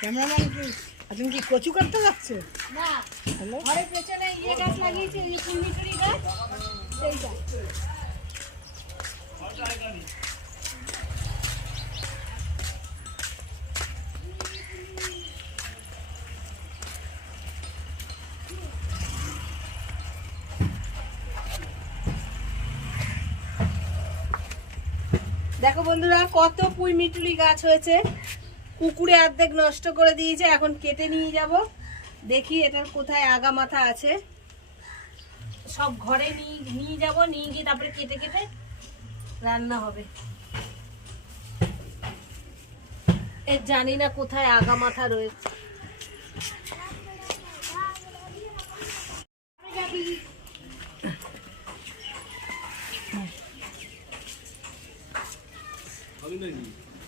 Cameraman কি তুমি কি কচু কাটতে যাচ্ছে না। ঘরের পেছনে ইয়ে গাছ লাগিয়েছে ওই ফুলমিটুরি গাছ। সেইটা। দেখো বন্ধুরা কত পুঁই মিটুলি গাছ হয়েছে। কুকুরে অর্ধেক নষ্ট করে দিয়েছে, এখন কেটে নিয়ে যাব। দেখি এটার কোথায় আগা মাথা আছে। সব ঘরে নিয়ে নিয়ে যাব, নিয়ে গিয়ে তারপরে কেটে কেটে রান্না হবে। এর জানি না কোথায় আগা মাথা রয়েছে।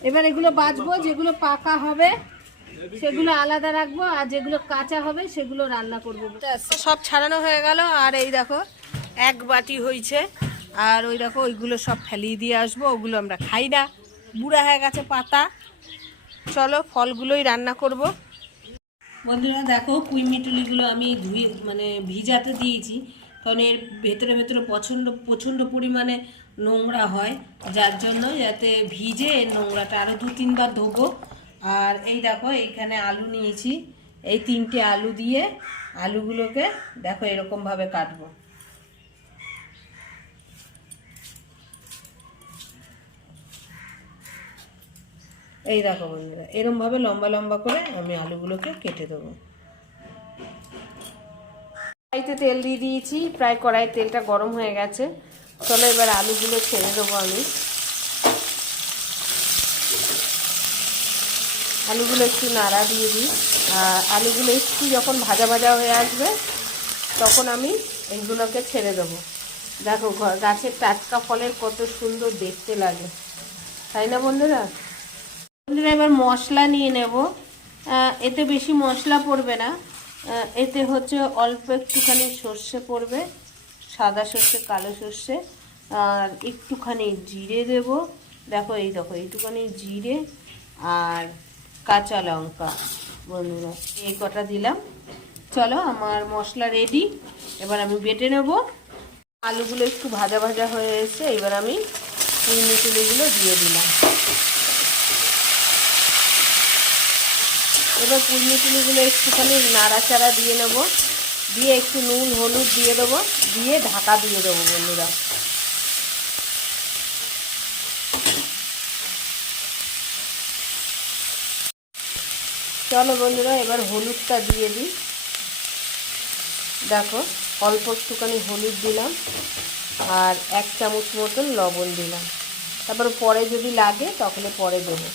এবার এগুলো বাছবো যেগুলো পাকা হবে, সেগুলো আলাদা রাখব, আর যেগুলো কাঁচা হবে, সেগুলো রান্না করব। সব ছাড়ানো হয়ে গেল, আর এই দেখো, এক বাটি হয়েছে আর ওই দেখো, ওইগুলো সব ফেলিয়ে দিয়ে আসব, ওগুলো আমরা খাই না। বুড়া হয়ে গেছে পাতা। চলো, ফলগুলোই রান্না করব। বন্ধুরা, দেখো পুঁই মিটুলিগুলো আমি ধুয়ে মানে ভিজাতে দিয়েছি, কারণ এর ভেতরে ভেতরে প্রচণ্ড প্রচণ্ড পরিমাণে নোংরা হয়, যার জন্য যাতে ভিজে নোংরাটা আরও দু তিনবার ধোবো। আর এই দেখো, এইখানে আলু নিয়েছি। এই তিনটে আলু দিয়ে আলুগুলোকে দেখো এরকমভাবে কাটবো। এই দেখো বন্ধুরা, এরমভাবে লম্বা লম্বা করে আমি আলুগুলোকে কেটে দেবো। কড়াইতে তেল দিয়ে দিয়েছি, প্রায় কড়াই তেলটা গরম হয়ে গেছে। চলো এবার আলুগুলো ছেড়ে দেবো আমি। আলুগুলো একটু নাড়া দিয়ে দিই। আলুগুলো একটু যখন ভাজা ভাজা হয়ে আসবে, তখন আমি এগুলোকে ছেড়ে দেবো। দেখো গাছের টাটকা ফলের কত সুন্দর দেখতে লাগে। তাই না বন্ধুরা? বন্ধুরা, এবার মশলা নিয়ে নেব। এতে বেশি মশলা পড়বে না। এতে হচ্ছে অল্প একটুখানি সর্ষে পড়বে, সাদা সর্ষে, কালো সর্ষে। আর একটুখানি জিরে দেব। দেখো, এই দেখো, এইটুখানি জিরে আর কাঁচা লঙ্কা। বন্ধুরা, এই কটা দিলাম। চলো, আমার মশলা রেডি এবার আমি বেটে নেব। আলুগুলো একটু ভাজা ভাজা হয়ে এসেছে। এবার আমি মিটুলিগুলো দিয়ে দিলাম। এবার পুরমিটুলিগুলো একটুখানি নাড়াচাড়া দিয়ে নেব। দিয়ে একটু নুন, হলুদ দিয়ে দেবো। দিয়ে ঢাকা দিয়ে দেবো, বন্ধুরা। চলো বন্ধুরা, এবার হলুদটা দিয়ে দিই। দেখো, অল্প একটুখানি হলুদ দিলাম আর এক চামচ মতন লবণ দিলাম। তারপর পরে যদি লাগে তখন পরে দেবো।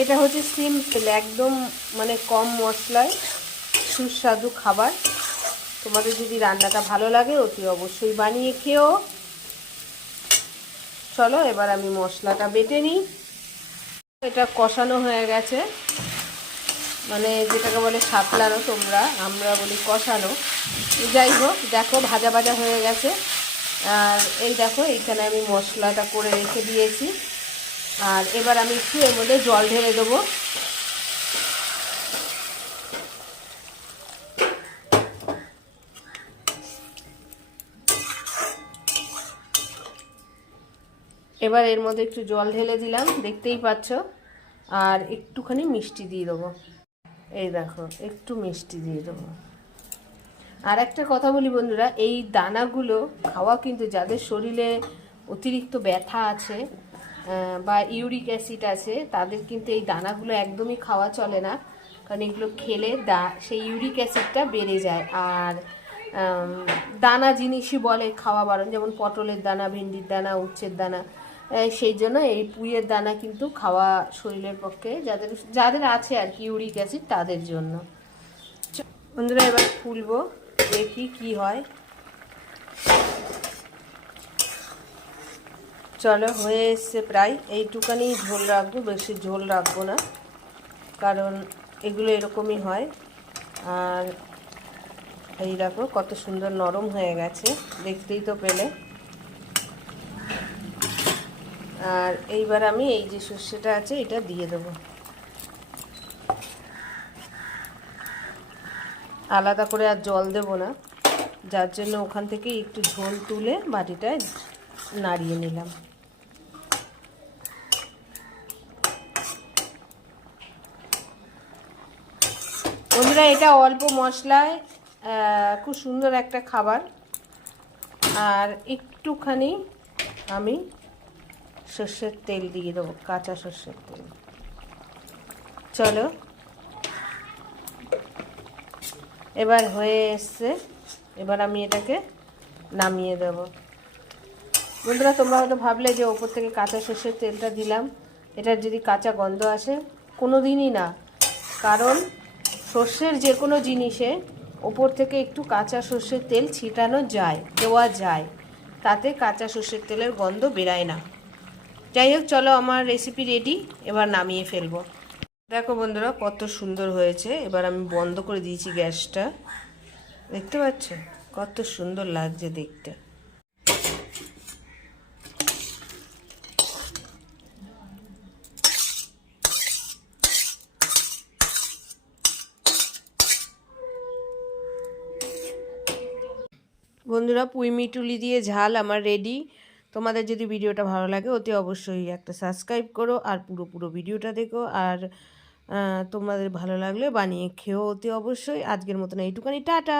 এটা হচ্ছে সিম্পল, একদম মানে কম মশলায় সুস্বাদু খাবার। তোমাদের যদি রান্নাটা ভালো লাগে, অতি অবশ্যই বানিয়ে খেও। চলো, এবার আমি মশলাটা বেটে নিই। এটা কষানো হয়ে গেছে। মানে যেটাকে বলে সাতলানো তোমরা, আমরা বলি কষানো। যাই হোক, দেখো, ভাজা ভাজা হয়ে গেছে। আর এই দেখো, এইখানে আমি মশলাটা করে রেখে দিয়েছি। আর এবার আমি একটু এর মধ্যে জল ঢেলে দেবো। এবার এর মধ্যে একটু জল ঢেলে দিলাম, দেখতেই পাচ্ছ। আর একটুখানি মিষ্টি দিয়ে দেবো। এই দেখো, একটু মিষ্টি দিয়ে দেবো। আর একটা কথা বলি বন্ধুরা, এই দানাগুলো খাওয়া কিন্তু যাদের শরীরে অতিরিক্ত ব্যথা আছে বা ইউরিক অ্যাসিড আছে, তাদের কিন্তু এই দানাগুলো একদমই খাওয়া চলে না। কারণ এগুলো খেলে দা, সেই ইউরিক অ্যাসিডটা বেড়ে যায়। আর দানা জিনিসই বলে খাওয়া বারণ, যেমন পটলের দানা, ভেন্ডির দানা, উচ্ছের দানা। সেই জন্য এই পুইয়ের দানা কিন্তু খাওয়া শরীরের পক্ষে যাদের যাদের আছে আর কি ইউরিক অ্যাসিড, তাদের জন্য। বন্ধুরা, এবার ফুলবো দেখি কি হয়। চলো, হয়ে এসছে প্রায়। এইটুকানি ঝোল রাখব, বেশি ঝোল রাখব না। কারণ এগুলো এরকমই হয়। আর এই দেখো, কত সুন্দর নরম হয়ে গেছে। দেখতেই তো পেলে। আর এইবার আমি এই যে সর্ষেটা আছে, এটা দিয়ে দেবো। আলাদা করে আর জল দেব না। যার জন্য ওখান থেকে একটু ঝোল তুলে বাটিটায় নাড়িয়ে নিলাম। বন্ধুরা, এটা অল্প মশলায় খুব সুন্দর একটা খাবার। আর একটুখানি আমি সর্ষের তেল দিয়ে দেবো, কাঁচা সর্ষের তেল। চলো। এবার হয়ে এসছে, এবার আমি এটাকে নামিয়ে দেব। বন্ধুরা, তোমরা হয়তো ভাবলে যে ওপর থেকে কাঁচা সর্ষের তেলটা দিলাম, এটার যদি কাঁচা গন্ধ আসে কোনো দিনই না। কারণ সর্ষের যে কোনো জিনিসে ওপর থেকে একটু কাঁচা সর্ষের তেল ছিটানো যায়, দেওয়া যায়। তাতে কাঁচা সর্ষের তেলের গন্ধ বেরায় না। যাই হোক, চলো আমার রেসিপি রেডি এবার নামিয়ে ফেলব। দেখো বন্ধুরা, কত সুন্দর হয়েছে। এবার আমি বন্ধ করে দিয়েছি গ্যাসটা। দেখতে পাচ্ছ? কত সুন্দর লাগছে দেখতে। বন্ধুরা, পুঁই মিটুলি দিয়ে ঝাল আমার রেডি তোমাদের যদি ভিডিওটা ভালো লাগে, অতি অবশ্যই একটা সাবস্ক্রাইব করো আর পুরো পুরো ভিডিওটা দেখো। আর তোমাদের ভালো লাগলে বানিয়ে খেও অতি অবশ্যই। আজকের মতন এইটুখানি, টাটা!